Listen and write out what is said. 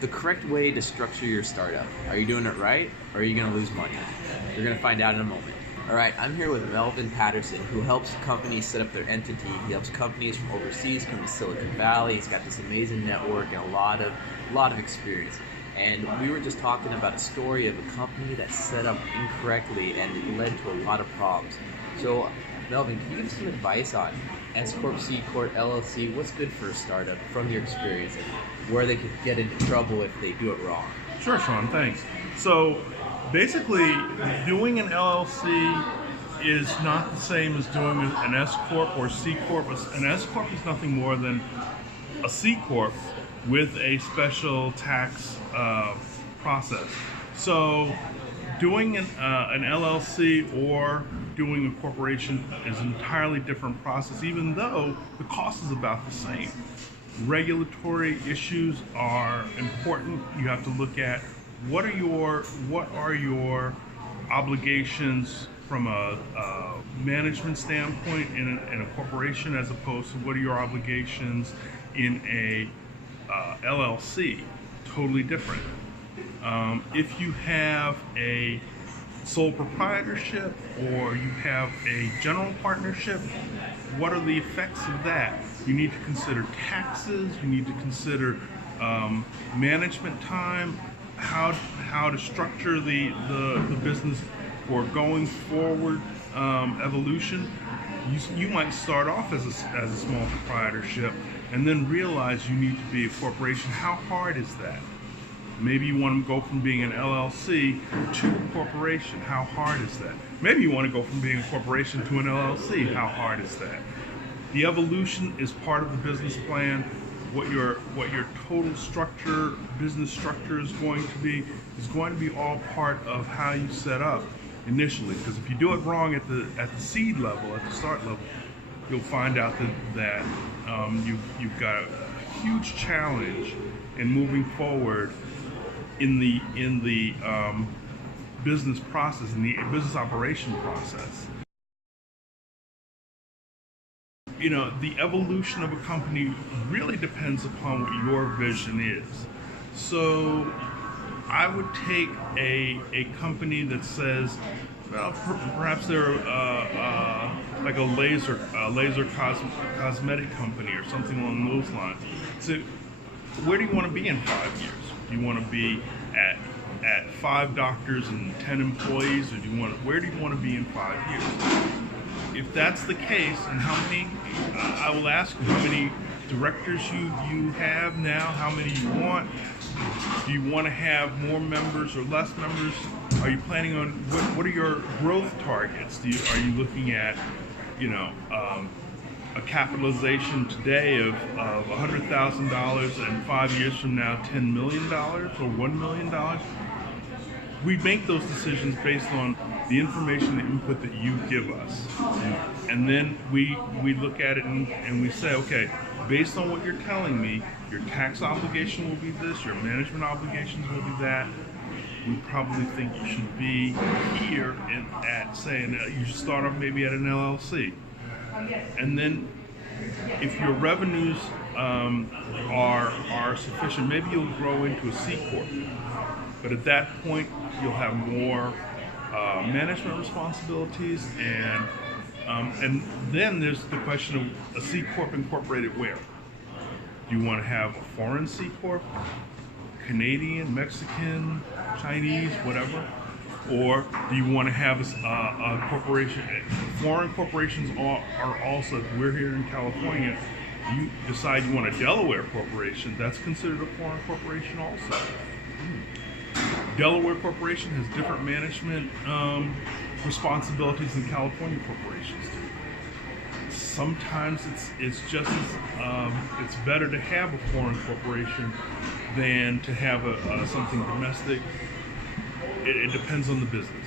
The correct way to structure your startup. Are you doing it right, or are you going to lose money? You're going to find out in a moment. All right, I'm here with Melvin Patterson, who helps companies set up their entity. He helps companies from overseas come to Silicon Valley. He's got this amazing network and a lot of experience. And we were just talking about a story of a company that's set up incorrectly and it led to a lot of problems. So, Melvin, can you give some advice on S Corp, C Corp, LLC? What's good for a startup from your experience, and where they could get into trouble if they do it wrong? Sure, Sean, thanks. So basically, doing an LLC is not the same as doing an S Corp or C Corp. An S Corp is nothing more than a C Corp with a special tax process. So doing an LLC or doing a corporation is an entirely different process, even though the cost is about the same. Regulatory issues are important. You have to look at what are your obligations from a management standpoint in a corporation, as opposed to what are your obligations in a LLC. Totally different. If you have a sole proprietorship or you have a general partnership, what are the effects of that? You need to consider taxes, you need to consider management time, how to structure the business for going forward evolution. You might start off as a small proprietorship and then realize you need to be a corporation. How hard is that? Maybe you want to go from being an LLC to a corporation. How hard is that? Maybe you want to go from being a corporation to an LLC. How hard is that? The evolution is part of the business plan. What your total structure, business structure is going to be all part of how you set up initially. Because if you do it wrong at the seed level, at the start level, you'll find out that you've got a huge challenge in moving forward in the business process, in the business operation process. You know, the evolution of a company really depends upon what your vision is. So I would take a company that says, well, perhaps they're like a laser cosmetic company or something along those lines. So where do you want to be in 5 years? Do you want to be at 5 doctors and 10 employees, or where do you want to be in 5 years? If that's the case, and how many, I will ask you how many directors you have now, how many you want. Do you want to have more members or less members? Are you planning on, what are your growth targets? Are you looking at, a capitalization today of $100,000 and 5 years from now $10 million or $1 million? We make those decisions based on the information, the input that you give us. And then we look at it and we say, okay, based on what you're telling me, your tax obligation will be this, your management obligations will be that. We probably think you should be here you should start off maybe at an LLC. And then if your revenues are sufficient, maybe you'll grow into a C Corp. But at that point, you'll have more management responsibilities, and then there's the question of a C Corp incorporated where? Do you want to have a foreign C Corp, Canadian, Mexican, Chinese, whatever? Or do you want to have a corporation? Foreign corporations are also, if we're here in California, you decide you want a Delaware corporation, that's considered a foreign corporation also. Delaware corporation has different management responsibilities than California corporations do. Sometimes it's just it's better to have a foreign corporation than to have something domestic. It depends on the business.